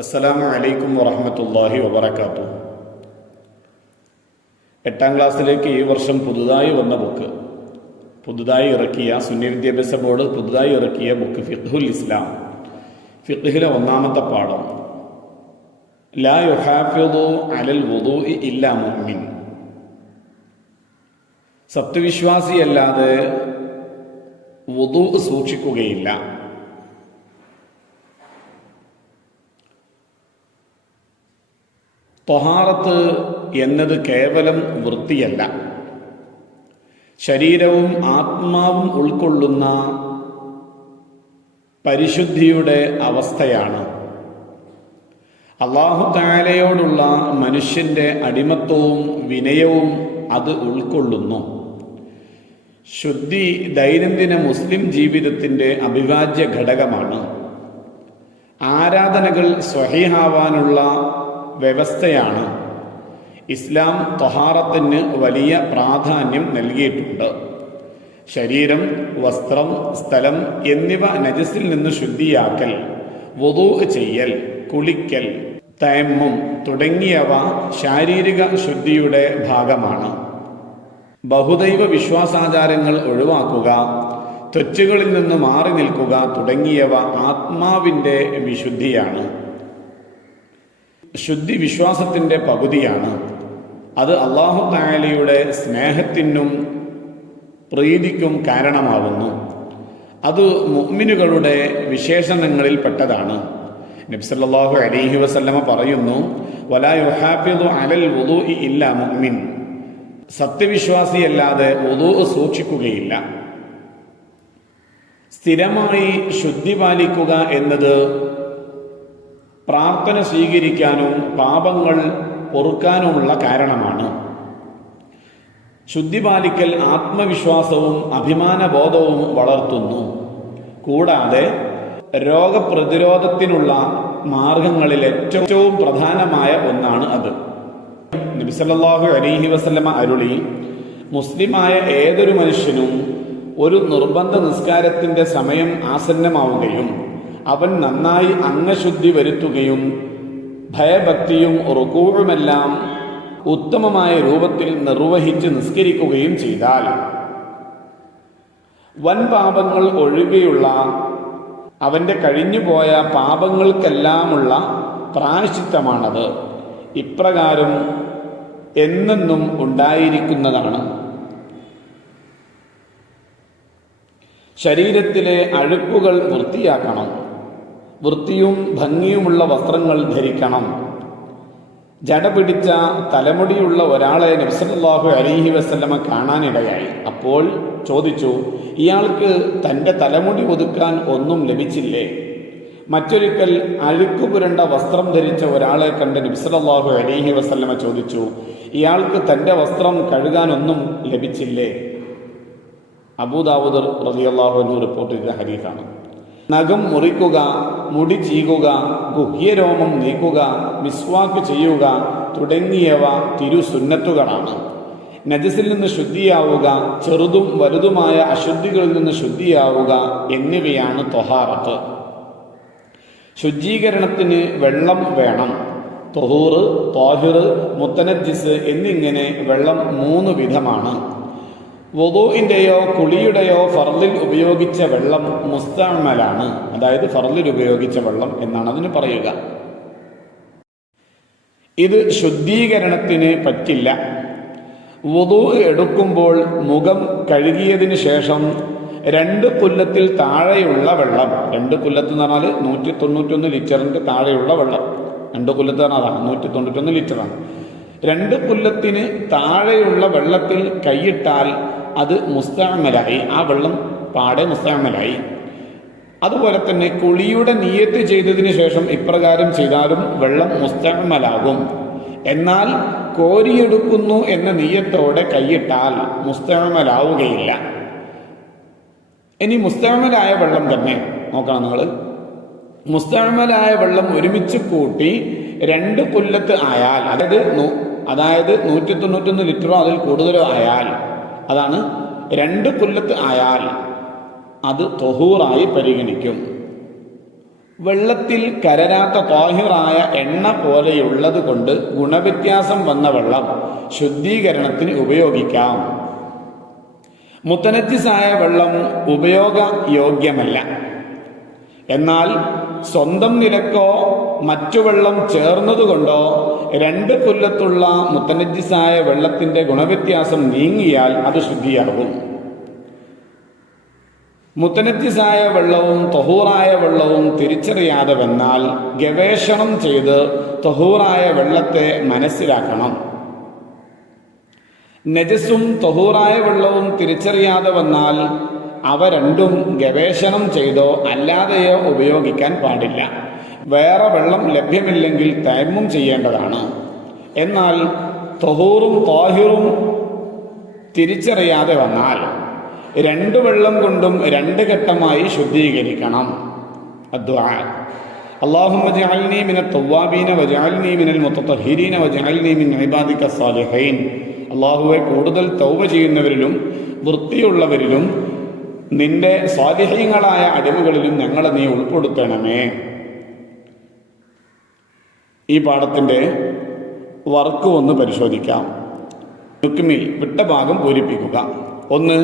അസ്സലാമു അലൈക്കും വറഹ്മത്തുള്ളാഹി വബറകാതുഹു. 8ാം ക്ലാസ്സിലേക്ക് ഈ വർഷം പുതുതായി വന്ന ബുക്ക്, പുതുതായി ഇറക്കിയ സുന്നി വിദ്യാഭ്യാസ ബോർഡ് പുതുതായി ഇറക്കിയ ബുക്ക് ഫിഖ്ഹുൽ ഇസ്ലാം. ഫിഖ്ഹിലെ 1ാമത്തെ പാഠം ലാ യുഹാഫിദു അലൽ വുദൂഇ ഇല്ലാ മുഅ്മിൻ. സത്യവിശ്വാസിയല്ലാതെ വുദൂ സൂക്ഷിക്കുകയില്ല. ത്വഹാറത്ത് എന്നത് കേവലം വൃത്തിയല്ല, ശരീരവും ആത്മാവും ഉൾക്കൊള്ളുന്ന പരിശുദ്ധിയുടെ അവസ്ഥയാണ്. അല്ലാഹു തആലയോടുള്ള മനുഷ്യന്റെ അടിമത്വവും വിനയവും അത് ഉൾക്കൊള്ളുന്നു. ശുദ്ധി ദൈനംദിന മുസ്ലിം ജീവിതത്തിന്റെ അവിഭാജ്യ ഘടകമാണ്. ആരാധനകൾ സ്വഹീഹാവാനുള്ള വ്യവസ്ഥയാണ്. ഇസ്ലാം ത്വഹാറത്തിന് വലിയ പ്രാധാന്യം നൽകിയിട്ടുണ്ട്. ശരീരം, വസ്ത്രം, സ്ഥലം എന്നിവ നജസിൽ നിന്ന് ശുദ്ധിയാക്കൽ, വുദൂ ചെയ്യൽ, കുളിക്കൽ, തയമ്മും തുടങ്ങിയവ ശാരീരിക ശുദ്ധിയുടെ ഭാഗമാണ്. ബഹുദൈവ വിശ്വാസാചാരങ്ങൾ ഒഴിവാക്കുക, തെറ്റുകളിൽ നിന്ന് മാറി നിൽക്കുക തുടങ്ങിയവ ആത്മാവിൻ്റെ വിശുദ്ധിയാണ്. ശുദ്ധി വിശ്വാസത്തിൻ്റെ പകുതിയാണ്. അത് അല്ലാഹു തആലയുടെ സ്നേഹത്തിനും പ്രീതിക്കും കാരണമാകുന്നു. അത് മുഅ്മിനുകളുടെ വിശേഷണങ്ങളിൽ പെട്ടതാണ്. നബി സല്ലല്ലാഹു അലൈഹി വസല്ലമ പറയുന്നു, വലാ യുഹാഫിദു അലൽ വുദൂഇ ഇല്ലാ മുഅ്മിൻ. സത്യവിശ്വാസിയല്ലാതെ വുദൂ സൂക്ഷിക്കുകയില്ല. സ്ഥിരമായി ശുദ്ധി പാലിക്കുക എന്നത് പ്രാർത്ഥന സ്വീകരിക്കാനും പാപങ്ങൾ പൊറുക്കാനുമുള്ള കാരണമാണ്. ശുദ്ധി പാലിക്കൽ ആത്മവിശ്വാസവും അഭിമാനബോധവും വളർത്തുന്നു. കൂടാതെ രോഗപ്രതിരോധത്തിനുള്ള മാർഗങ്ങളിൽ ഏറ്റവും പ്രധാനമായ ഒന്നാണ് അത്. നബി സല്ലല്ലാഹു അലൈഹി വസല്ലമ അരുളി, മുസ്ലിമായ ഏതൊരു മനുഷ്യനും ഒരു നിർബന്ധ നിസ്കാരത്തിന്റെ സമയം ആസന്നമാവുകയും അവൻ നന്നായി അംഗശുദ്ധി വരുത്തുകയും ഭയഭക്തിയും റുകൂഉമെല്ലാം ഉത്തമമായ രൂപത്തിൽ നിർവഹിച്ച് നിസ്കരിക്കുകയും ചെയ്താൽ വൻ പാപങ്ങൾ ഒഴികെയുള്ള അവൻ്റെ കഴിഞ്ഞുപോയ പാപങ്ങൾക്കെല്ലാമുള്ള പ്രായശ്ചിത്തമാണത്. ഇപ്രകാരം എന്നെന്നും ഉണ്ടായിരിക്കുന്നതാണ്. ശരീരത്തിലെ അഴുക്കുകൾ വൃത്തിയാക്കണം. വൃത്തിയും ഭംഗിയുമുള്ള വസ്ത്രങ്ങൾ ധരിക്കണം. ജട പിടിച്ച തലമുടിയുള്ള ഒരാളെ നബി സല്ലല്ലാഹു അലൈഹി വസല്ലമ കാണാനിടയായി. അപ്പോൾ ചോദിച്ചു, ഇയാൾക്ക് തൻ്റെ തലമുടി ഒതുക്കാൻ ഒന്നും ലഭിച്ചില്ലേ? മറ്റൊരിക്കൽ അഴുക്കു പുരണ്ട വസ്ത്രം ധരിച്ച ഒരാളെ കണ്ട് നബി സല്ലല്ലാഹു അലൈഹി വസല്ലമ ചോദിച്ചു, ഇയാൾക്ക് തൻ്റെ വസ്ത്രം കഴുകാനൊന്നും ലഭിച്ചില്ലേ? അബൂദാവൂദ് റളിയല്ലാഹു അൻഹു റിപ്പോർട്ട് ചെയ്ത ഹദീസാണ്. നഖം മുറിക്കുക, മുടി ചീകുക, ഗുഹ്യരോമം നീക്കുക, മിസ്വാക്ക് ചെയ്യുക തുടങ്ങിയവ തിരുസുന്നത്തുകളാണ്. നജസിൽ നിന്ന് ശുദ്ധിയാവുക, ചെറുതും വലുതുമായ അശുദ്ധികളിൽ നിന്ന് ശുദ്ധിയാവുക എന്നിവയാണ് ത്വഹാറത്ത്. ശുചീകരണത്തിന് വെള്ളം വേണം. ത്വഹൂറ്, ത്വാഹിറ്, മുത്തനജ്ജിസ് എന്നിങ്ങനെ വെള്ളം 3 വിധമാണ്. വുദൂഇന്റെയോ കുളിയുടെയോ ഫർളിൽ ഉപയോഗിച്ച വെള്ളം മുസ്തഅമലാണ്. അതായത് ഫർളിൽ ഉപയോഗിച്ച വെള്ളം എന്നാണ് അതിന് പറയുക. ഇത് ശുദ്ധീകരണത്തിന് പറ്റില്ല. വുദൂ എടുക്കുമ്പോൾ മുഖം കഴുകിയതിന് ശേഷം 2 കുല്ലത്തിൽ താഴെയുള്ള വെള്ളം, 2 കുല്ലത്ത് എന്ന് പറഞ്ഞാൽ 191 ലിറ്ററിന്റെ താഴെയുള്ള വെള്ളം, 2 കുല്ലത്ത് പറഞ്ഞാൽ 191 ലിറ്ററാണ്. 2 കുല്ലത്തിന് താഴെയുള്ള വെള്ളത്തിൽ കൈയിട്ടാൽ അത് മുസ്തഅമലായി. ആ വെള്ളം പാടെ മുസ്തഅമലായി. അതുപോലെ തന്നെ കുളിയുടെ നിയ്യത്ത് ചെയ്തതിന് ശേഷം ഇപ്രകാരം ചെയ്താലും വെള്ളം മുസ്തഅമലാകും. എന്നാൽ കോരിയെടുക്കുന്നു എന്ന നിയ്യത്തോടെ കൈയിട്ടാൽ മുസ്തഅമലാവുകയില്ല. ഇനി മുസ്തഅമലായ വെള്ളം തന്നെ നോക്കണം നിങ്ങൾ. മുസ്തഅമലായ വെള്ളം ഒരുമിച്ച് കൂട്ടി 2 കുല്ലത്ത് ആയാൽ, അതായത് 191 ലിറ്ററോ അതിൽ കൂടുതലോ ആയാൽ, അതാണ് 2 കുല്ലത്ത് ആയാൽ അത് ത്വഹൂറായി പരിഗണിക്കും. വെള്ളത്തിൽ കലരാത്ത ത്വാഹിറായ എണ്ണ പോലെയുള്ളത് കൊണ്ട് ഗുണവ്യത്യാസം വന്ന വെള്ളം ശുദ്ധീകരണത്തിന് ഉപയോഗിക്കാം. മുത്തനജ്ജിസായ വെള്ളം ഉപയോഗയോഗ്യമല്ല. എന്നാൽ സ്വന്തം നിലക്കോ മറ്റു വെള്ളം ചേർന്നതുകൊണ്ടോ രണ്ട് കൊല്ലത്തുള്ള മുത്തനജ്ജിസായ വെള്ളത്തിന്റെ ഗുണവ്യത്യാസം നീങ്ങിയാൽ അത് ശുദ്ധിയാകും. മുത്തനജ്ജിസായ വെള്ളവും തൊഹൂറായ വെള്ളവും തിരിച്ചറിയാതെ വന്നാൽ ഗവേഷണം ചെയ്ത് തൊഹൂറായ വെള്ളത്തെ മനസ്സിലാക്കണം. നജസും തൊഹൂറായ വെള്ളവും തിരിച്ചറിയാതെ വന്നാൽ അവ രണ്ടും ഗവേഷണം ചെയ്തോ അല്ലാതെയോ ഉപയോഗിക്കാൻ പാടില്ല. വേറെ വെള്ളം ലഭ്യമില്ലെങ്കിൽ തയമ്മും ചെയ്യേണ്ടതാണ്. എന്നാൽ തൊഹൂറും ത്വാഹിറും തിരിച്ചറിയാതെ വന്നാൽ രണ്ട് വെള്ളം കൊണ്ടും രണ്ട് ഘട്ടമായി ശുദ്ധീകരിക്കണം. അദ്ദുആ അല്ലാഹുമ്മ ജഅൽനി മിനൽ തവ്വാബീന വജഅൽനി മിനൽ മുതതഹിരീന വജഅൽനി മിൻ ഇബാദിക സ്വാലിഹീൻ. അല്ലാഹുവേ, കൂടുതൽ തൗബ ചെയ്യുന്നവരിലും വൃത്തിയുള്ളവരിലും നിന്റെ സ്വാലിഹീങ്ങളായ അടിമകളിലും ഞങ്ങളെ നീ ഉൾപ്പെടുത്തണമേ. ഈ പാഠത്തിന്റെ വർക്ക് ഒന്ന് പരിശോധിക്കാം. നുക്മിൽ വിട്ട ഭാഗം പൂരിപ്പിക്കുക. 1.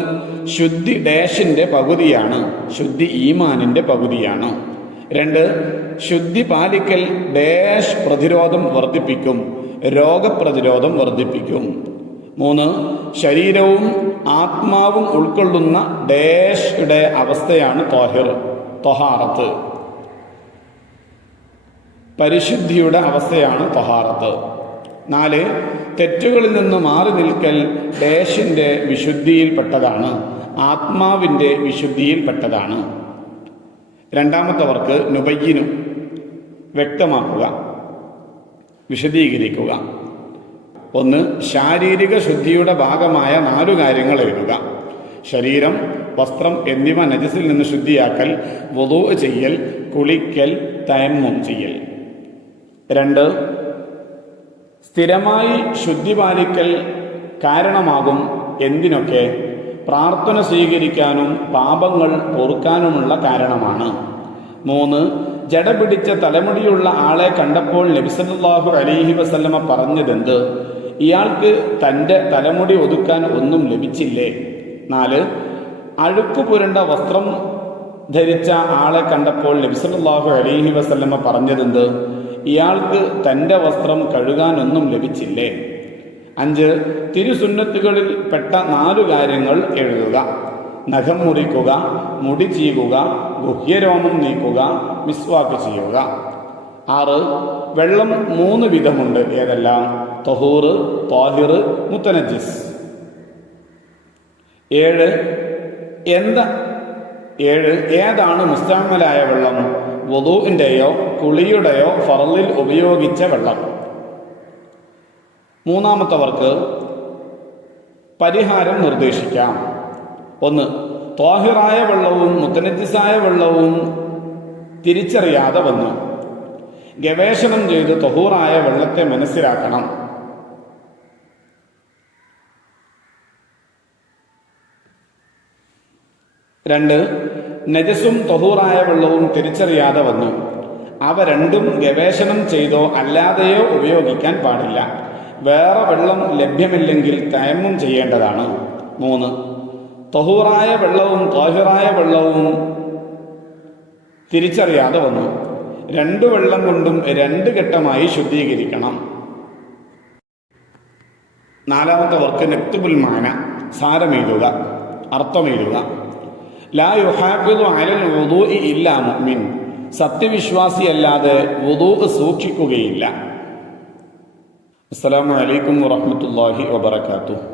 ശുദ്ധി ഡാഷിന്റെ പകുതിയാണ്, ശുദ്ധി ഈമാനിന്റെ പകുതിയാണ്. 2. ശുദ്ധി പാലിക്കൽ ഡാഷ് പ്രതിരോധം വർദ്ധിപ്പിക്കും, രോഗപ്രതിരോധം വർദ്ധിപ്പിക്കും. 3. ശരീരവും ആത്മാവും ഉൾക്കൊള്ളുന്ന ഡാഷിയുടെ അവസ്ഥയാണ് ത്വഹാറത്ത്, പരിശുദ്ധിയുടെ അവസ്ഥയാണ് ത്വഹാറത്ത്. 4. തെറ്റുകളിൽ നിന്ന് മാറി നിൽക്കൽ ഡാഷിന്റെ വിശുദ്ധിയിൽപ്പെട്ടതാണ്, ആത്മാവിന്റെ വിശുദ്ധിയിൽപ്പെട്ടതാണ്. രണ്ടാമത്തെ വർക്ക് നുബയ്യിനു വ്യക്തമാക്കുക, വിശദീകരിക്കുക. 1. ശാരീരിക ശുദ്ധിയുടെ ഭാഗമായ 4 കാര്യങ്ങൾ എഴുതുക. ശരീരം, വസ്ത്രം എന്നിവ നജസിൽ നിന്ന് ശുദ്ധിയാക്കൽ, വുളൂ ചെയ്യൽ, കുളിക്കൽ, തയമ്മും ചെയ്യൽ. 2. സ്ഥിരമായി ശുദ്ധി പാലിക്കൽ കാരണമാകും എന്തിനൊക്കെ? പ്രാർത്ഥന സ്വീകരിക്കാനും പാപങ്ങൾ പൊറുക്കാനുമുള്ള കാരണമാണ്. 3. ജട പിടിച്ച തലമുടിയുള്ള ആളെ കണ്ടപ്പോൾ നബി സല്ലല്ലാഹു അലൈഹി വസല്ലമ പറഞ്ഞതെന്ത്? ഇയാൾക്ക് തൻ്റെ തലമുടി ഒതുക്കാൻ ഒന്നും ലഭിച്ചില്ലേ? 4. അഴുക്കു പുരണ്ട വസ്ത്രം ധരിച്ച ആളെ കണ്ടപ്പോൾ നബി സല്ലല്ലാഹു അലൈഹി വസല്ലമ പറഞ്ഞതെന്ത്? ഇയാൾക്ക് തൻ്റെ വസ്ത്രം കഴുകാനൊന്നും ലഭിച്ചില്ലേ? 5. തിരുസുന്നത്തുകളിൽ പെട്ട 4 കാര്യങ്ങൾ എഴുതുക. നഖം മുറിക്കുക, മുടി ചീകുക, ഗുഹ്യരോമം നീക്കുക, മിസ്വാക്ക് ചെയ്യുക. 6. വെള്ളം 3 വിധമുണ്ട്. ഏതെല്ലാം? തൊഹൂറ്, ത്വാഹിർ, മുത്തനജിസ്. 7. ഏതാണ് മുസ്തഅമലായ വെള്ളം? വുളൂഇന്റെയോ കുളിയുടെയോ ഫർളിൽ ഉപയോഗിച്ച വെള്ളം. 3-ാമത്തെ പരിഹാരം നിർദ്ദേശിക്കാം. 1. ത്വാഹിറായ വെള്ളവും മുത്തനജിസായ വെള്ളവും തിരിച്ചറിയാതെ വന്നു. ഗവേഷണം ചെയ്ത് ത്വഹൂറായ വെള്ളത്തെ മനസ്സിലാക്കണം. 2. നജസും ത്വഹൂറായ വെള്ളവും തിരിച്ചറിയാതെ വന്നു. അവ രണ്ടും ഗവേഷണം ചെയ്തോ അല്ലാതെയോ ഉപയോഗിക്കാൻ പാടില്ല. വേറെ വെള്ളം ലഭ്യമില്ലെങ്കിൽ തയമ്മും ചെയ്യേണ്ടതാണ്. 3. ത്വഹൂറായ വെള്ളവും ത്വാഹിറായ വെള്ളവും തിരിച്ചറിയാതെ വന്നു. 2 വെള്ളം കൊണ്ടും 2 ഘട്ടമായി ശുദ്ധീകരിക്കണം. 4-ാമത്തെ നക്തുബുൽ മാന, സാരമെഴുതുക, അർത്ഥമെഴുതുക. ലാ യുഹാഫിദു അലൽ വുദൂഇ ഇല്ലാ മുഅ്മിൻ, സത്യവിശ്വാസിയല്ലാതെ വുദൂ സൂക്ഷിക്കുകയില്ല. അസ്സലാമു അലൈക്കും വറഹ്മത്തുള്ളാഹി വബറകാതുഹു.